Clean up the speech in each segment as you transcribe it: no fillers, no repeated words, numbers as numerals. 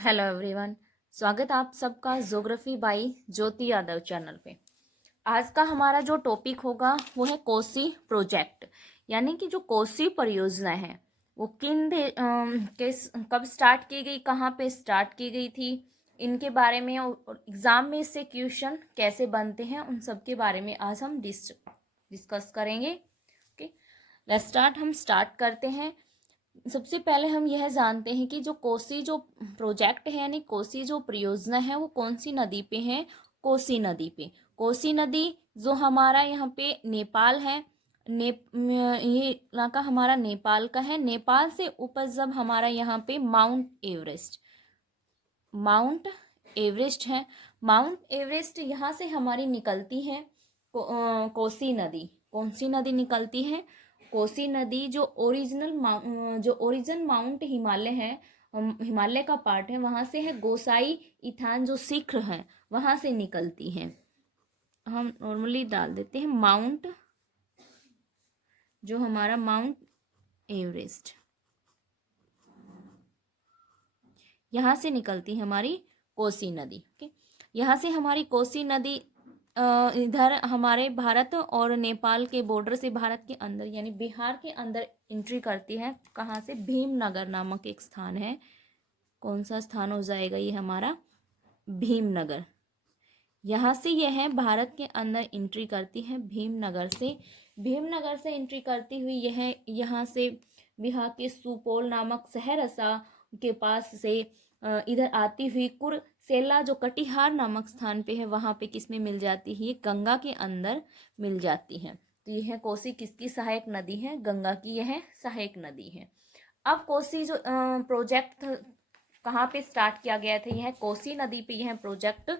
Hello everyone. स्वागत आप सबका geography by Jyoti Yadav channel पे। आज का हमारा जो टॉपिक होगा वो है कोसी प्रोजेक्ट, यानी कि जो कोसी परियोजना है वो कब स्टार्ट की गई, कहाँ पे स्टार्ट की गई थी, इनके बारे में और एग्ज़ाम में इससे क्वेश्चन कैसे बनते हैं उन सब के बारे में आज हम डिस्कस करेंगे। Okay, let's start. हम स्टार्ट करते हैं। सबसे पहले हम यह जानते हैं कि जो कोसी जो प्रोजेक्ट है यानी कोसी जो परियोजना है वो कौन सी नदी पे है। कोसी नदी पे। कोसी नदी जो हमारा यहाँ पे नेपाल है, ये इलाका हमारा नेपाल का है। नेपाल से ऊपर जब हमारा यहाँ पे माउंट एवरेस्ट है। माउंट एवरेस्ट यहाँ से हमारी निकलती है कोसी नदी। कौन सी नदी निकलती है? कोसी नदी। जो ओरिजिन माउंट हिमालय है, हिमालय का पार्ट है, वहाँ से है गोसाई इथान जो शिखर है वहाँ से निकलती है। हम नॉर्मली डाल देते हैं माउंट, जो हमारा माउंट एवरेस्ट यहाँ से निकलती है हमारी कोसी नदी। ओके, यहाँ से हमारी कोसी नदी इधर हमारे भारत और नेपाल के बॉर्डर से भारत के अंदर यानी बिहार के अंदर एंट्री करती है। कहाँ से? भीमनगर नामक एक स्थान है। कौन सा स्थान हो जाएगा ये हमारा? भीमनगर। यहाँ से यह है भारत के अंदर एंट्री करती है भीमनगर से। भीमनगर से एंट्री करती हुई यह यहाँ से बिहार के सुपौल नामक सहरसा के पास से इधर आती हुई कुरसेला जो कटिहार नामक स्थान पे है वहाँ पे किस में मिल जाती है? गंगा के अंदर मिल जाती है। तो यह कोसी किसकी सहायक नदी है? गंगा की यह सहायक नदी है। अब कोसी जो प्रोजेक्ट कहाँ पे स्टार्ट किया गया था? यह कोसी नदी पे यह प्रोजेक्ट,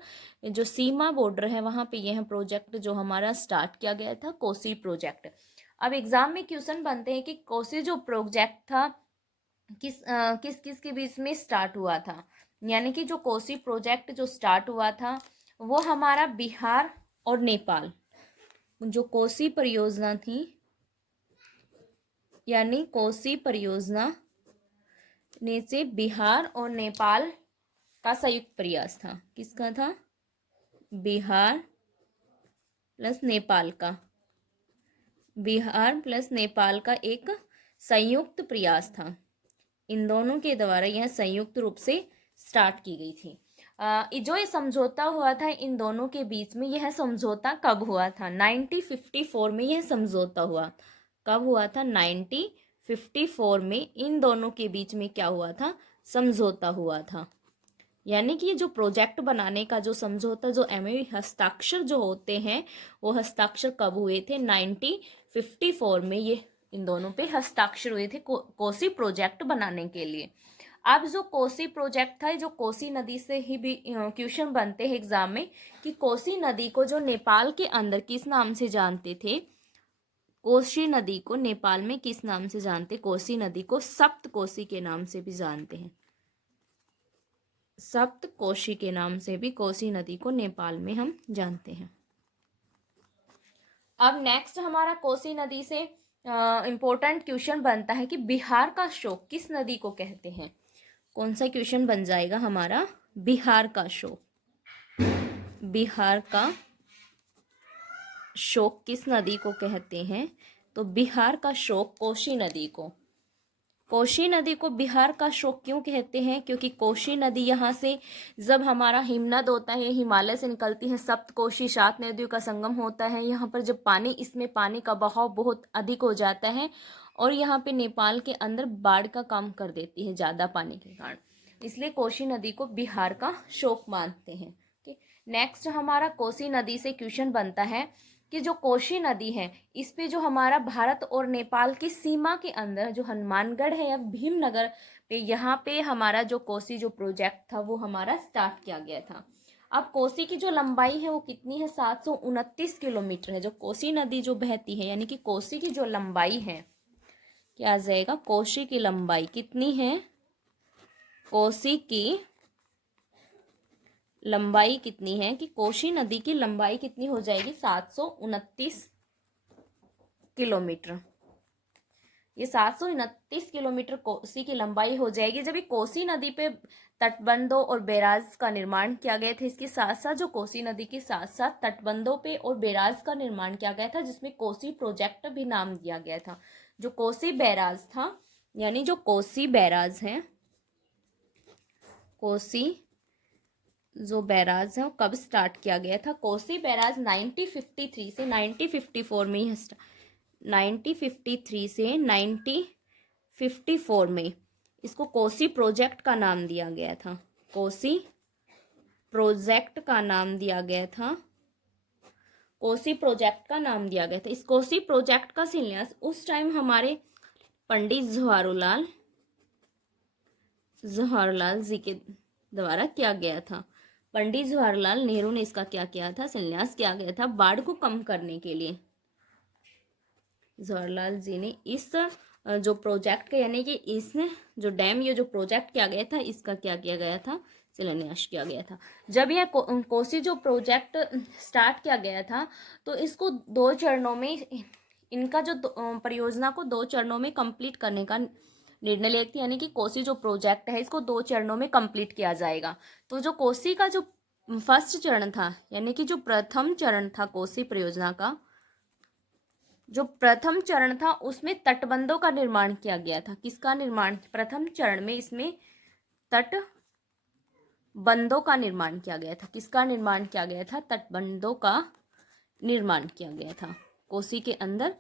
जो सीमा बॉर्डर है वहाँ पे यह प्रोजेक्ट जो हमारा स्टार्ट किया गया था, कोसी प्रोजेक्ट। अब एग्जाम में क्वेश्चन बनते हैं कि कोसी जो प्रोजेक्ट था किस के बीच में स्टार्ट हुआ था। यानी कि जो कोसी प्रोजेक्ट जो स्टार्ट हुआ था वो हमारा बिहार और नेपाल, जो कोसी परियोजना थी यानी कोसी परियोजना ने से बिहार और नेपाल का संयुक्त प्रयास था। किसका था? बिहार प्लस नेपाल का। बिहार प्लस नेपाल का एक संयुक्त प्रयास था। इन दोनों के द्वारा यह संयुक्त रूप से स्टार्ट की गई थी। जो ये समझौता हुआ था इन दोनों के बीच में, यह समझौता कब हुआ था? 1954 में यह समझौता हुआ। कब हुआ था? 1954 में इन दोनों के बीच में क्या हुआ था? समझौता हुआ था। यानी कि ये जो प्रोजेक्ट बनाने का जो समझौता, जो एमओयू हस्ताक्षर जो होते हैं वो हस्ताक्षर कब हुए थे? 1954 में ये इन दोनों पे हस्ताक्षर हुए थे कोसी प्रोजेक्ट बनाने के लिए। अब जो कोसी प्रोजेक्ट था, जो कोसी नदी से ही भी क्वेश्चन बनते हैं एग्जाम में कि कोसी नदी को जो नेपाल के अंदर किस नाम से जानते थे? कोसी नदी को नेपाल में किस नाम से जानते? कोसी नदी को सप्त कोसी के नाम से भी जानते हैं। सप्त कोशी के नाम से भी कोसी नदी को नेपाल में हम जानते हैं। अब नेक्स्ट हमारा कोसी नदी से इम्पोर्टेंट क्वेश्चन बनता है कि बिहार का शोक किस नदी को कहते हैं? कौन सा क्वेश्चन बन जाएगा हमारा? बिहार का शोक। बिहार का शोक किस नदी को कहते हैं? तो बिहार का शोक कोसी नदी को। कोसी नदी को बिहार का शोक क्यों कहते हैं? क्योंकि कोसी नदी यहाँ से जब हमारा हिमनद होता है, हिमालय से निकलती है, सप्त कोसी 7 नदियों का संगम होता है। यहाँ पर जब इसमें पानी का बहाव बहुत अधिक हो जाता है और यहाँ पे नेपाल के अंदर बाढ़ का काम कर देती है ज़्यादा पानी के कारण, इसलिए कोसी नदी को बिहार का शोक मानते हैं। नेक्स्ट हमारा कोसी नदी से क्वेश्चन बनता है कि जो कोसी नदी है इस पे जो हमारा भारत और नेपाल की सीमा के अंदर जो हनुमानगढ़ है या भीमनगर पे, यहाँ पे हमारा जो कोसी जो प्रोजेक्ट था वो हमारा स्टार्ट किया गया था। अब कोसी की जो लंबाई है वो कितनी है? 729 किलोमीटर है। जो कोसी नदी जो बहती है यानी कि कोसी की जो लंबाई है, क्या आ जाएगा? कोसी की लंबाई कितनी है? कोसी की लंबाई कितनी है कि कोसी नदी की लंबाई कितनी हो जाएगी? 729 किलोमीटर। ये 729 किलोमीटर कोसी की लंबाई हो जाएगी। जब ये कोसी नदी पे तटबंधों और बैराज का निर्माण किया गया था, इसके साथ साथ जो कोसी नदी के साथ साथ तटबंधों पे और बैराज का निर्माण किया गया था, जिसमें कोसी प्रोजेक्ट भी नाम दिया गया था। जो कोसी बैराज था, यानी जो कोसी बैराज है, कोसी जो बैराज है वो कब स्टार्ट किया गया था? कोसी बैराज 1953 से 1954 में ही 1953 से 1954 में इसको कोसी प्रोजेक्ट का नाम दिया गया था। कोसी प्रोजेक्ट का नाम दिया गया था। कोसी प्रोजेक्ट का नाम दिया गया था। इस कोसी प्रोजेक्ट का शिलान्यास उस टाइम हमारे पंडित जवाहरलाल जी के द्वारा किया गया था। पंडित जवाहरलाल नेहरू ने इसका क्या किया था? शिलान्यास किया गया था बाढ़ को कम करने के लिए। जवाहरलाल जी ने इस जो प्रोजेक्ट का, यानी कि इस जो डैम, ये जो प्रोजेक्ट किया गया था, इसका क्या किया गया था? शिलान्यास किया गया था। जब यह कोसी जो प्रोजेक्ट स्टार्ट किया गया था, तो इसको 2 चरणों में, इनका जो परियोजना को 2 चरणों में कंप्लीट करने का निर्णय लिया था। यानी कि कोसी जो प्रोजेक्ट है इसको 2 चरणों में कंप्लीट किया जाएगा। तो जो कोसी का जो फर्स्ट चरण था, यानी कि जो प्रथम चरण था कोसी परियोजना का, जो प्रथम चरण था उसमें तटबंधों का निर्माण किया गया था। किसका निर्माण? प्रथम चरण में इसमें तटबंधों का निर्माण किया गया था। किसका निर्माण किया गया था? तटबंधों का निर्माण किया गया था कोसी के अंदर।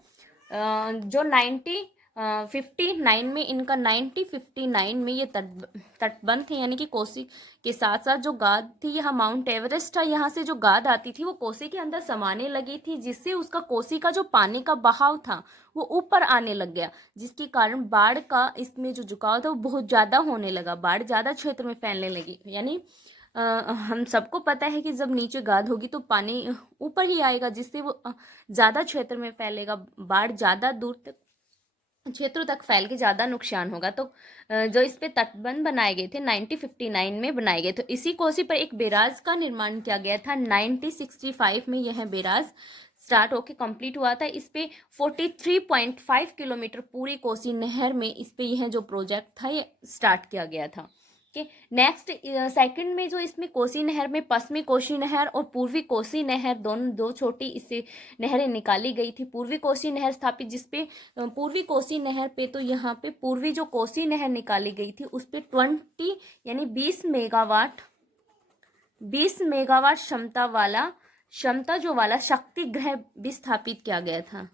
जो 1959 में इनका 1959 में ये तटबंध थे, यानी कि कोसी के साथ साथ जो गाद थी, यहाँ माउंट एवरेस्ट था, यहाँ से जो गाद आती थी वो कोसी के अंदर समाने लगी थी, जिससे उसका कोसी का जो पानी का बहाव था वो ऊपर आने लग गया, जिसके कारण बाढ़ का इसमें जो झुकाव था वो बहुत ज़्यादा होने लगा। बाढ़ ज़्यादा क्षेत्र में फैलने लगी। यानी हम सबको पता है कि जब नीचे गाद होगी तो पानी ऊपर ही आएगा, जिससे वो ज़्यादा क्षेत्र में फैलेगा। बाढ़ ज़्यादा दूर तक क्षेत्रों तक फैल के ज़्यादा नुकसान होगा। तो जो इस पे तटबंध बनाए गए थे 1959 में बनाए गए थे। इसी कोसी पर एक बैराज का निर्माण किया गया था 1965 में। यह बैराज स्टार्ट होके कंप्लीट हुआ था। इस पे 43.5 किलोमीटर पूरी कोसी नहर में इस पे यह जो प्रोजेक्ट था ये स्टार्ट किया गया था। कि नेक्स्ट सेकंड में जो इसमें कोसी नहर में पश्चिमी कोसी नहर और पूर्वी कोसी नहर दोनों 2 छोटी इससे नहरें निकाली गई थी। पूर्वी कोसी नहर स्थापित, जिसपे पूर्वी कोसी नहर पे तो यहाँ पे पूर्वी जो कोसी नहर निकाली गई थी उस पे 20 यानी 20 मेगावाट क्षमता जो वाला शक्ति ग्रह भी स्थापित किया गया था।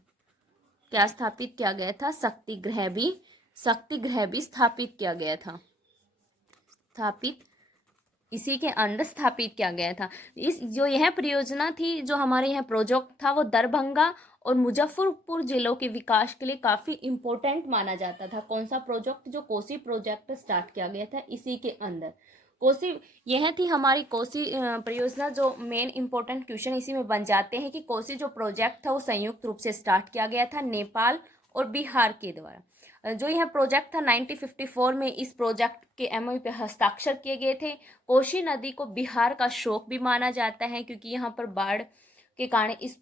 क्या स्थापित किया गया था? शक्ति ग्रह भी स्थापित किया गया था। इसी के अंदर स्थापित किया गया था। इस जो यह परियोजना थी, जो हमारे यहाँ प्रोजेक्ट था, वो दरभंगा और मुजफ्फरपुर जिलों के विकास के लिए काफ़ी इम्पोर्टेंट माना जाता था। कौन सा प्रोजेक्ट? जो कोसी प्रोजेक्ट स्टार्ट किया गया था इसी के अंदर। कोसी, यह थी हमारी कोसी परियोजना। जो मेन इंपॉर्टेंट क्वेश्चन इसी में बन जाते हैं कि कोसी जो प्रोजेक्ट था वो संयुक्त रूप से स्टार्ट किया गया था नेपाल और बिहार के द्वारा। जो यह प्रोजेक्ट था 1954 में इस प्रोजेक्ट के एमओयू पे हस्ताक्षर किए गए थे। कोसी नदी को बिहार का शोक भी माना जाता है, क्योंकि यहाँ पर बाढ़ के कारण इस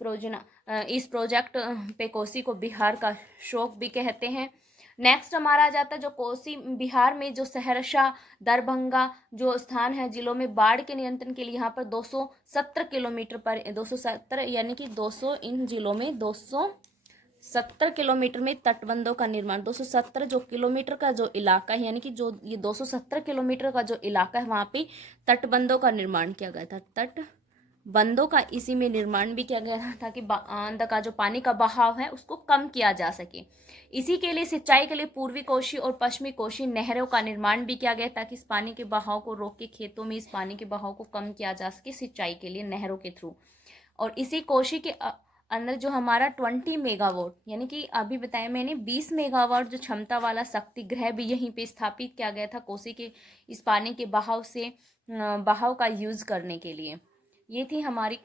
प्रोजेक्ट पे कोसी को बिहार का शोक भी कहते हैं। नेक्स्ट हमारा आ जाता है जो कोसी बिहार में जो सहरसा, दरभंगा जो स्थान है जिलों में बाढ़ के नियंत्रण के लिए यहाँ पर 270 किलोमीटर पर 270 यानी कि 200 इन जिलों में 270 किलोमीटर में तटबंधों का निर्माण। 270 जो किलोमीटर का जो इलाका है, यानी कि जो ये 270 किलोमीटर का जो इलाका है वहाँ पे तटबंधों का निर्माण किया गया था। तटबंधों का इसी में निर्माण भी किया गया था ताकि अंदर का जो पानी का बहाव है उसको कम किया जा सके। इसी के लिए सिंचाई के लिए पूर्वी कोसी और पश्चिमी कोसी नहरों का निर्माण भी किया गया ताकि इस पानी के बहाव को रोक के खेतों में इस पानी के बहाव को कम किया जा सके सिंचाई के लिए नहरों के थ्रू। और इसी कोसी के अंदर जो हमारा 20 मेगावाट यानी कि अभी बताया मैंने 20 मेगावाट जो क्षमता वाला शक्ति ग्रह भी यहीं पे स्थापित किया गया था कोसी के इस पानी के बहाव का यूज करने के लिए। ये थी हमारी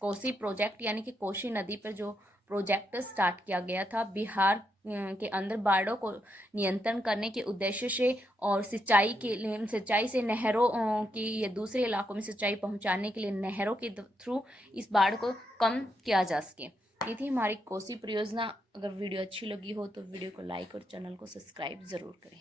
कोसी प्रोजेक्ट यानी कि कोसी नदी पर जो प्रोजेक्ट स्टार्ट किया गया था बिहार के अंदर बाढ़ों को नियंत्रण करने के उद्देश्य से और सिंचाई से नहरों की या दूसरे इलाकों में सिंचाई पहुंचाने के लिए नहरों के थ्रू इस बाढ़ को कम किया जा सके। ये थी हमारी कोसी परियोजना। अगर वीडियो अच्छी लगी हो तो वीडियो को लाइक और चैनल को सब्सक्राइब ज़रूर करें।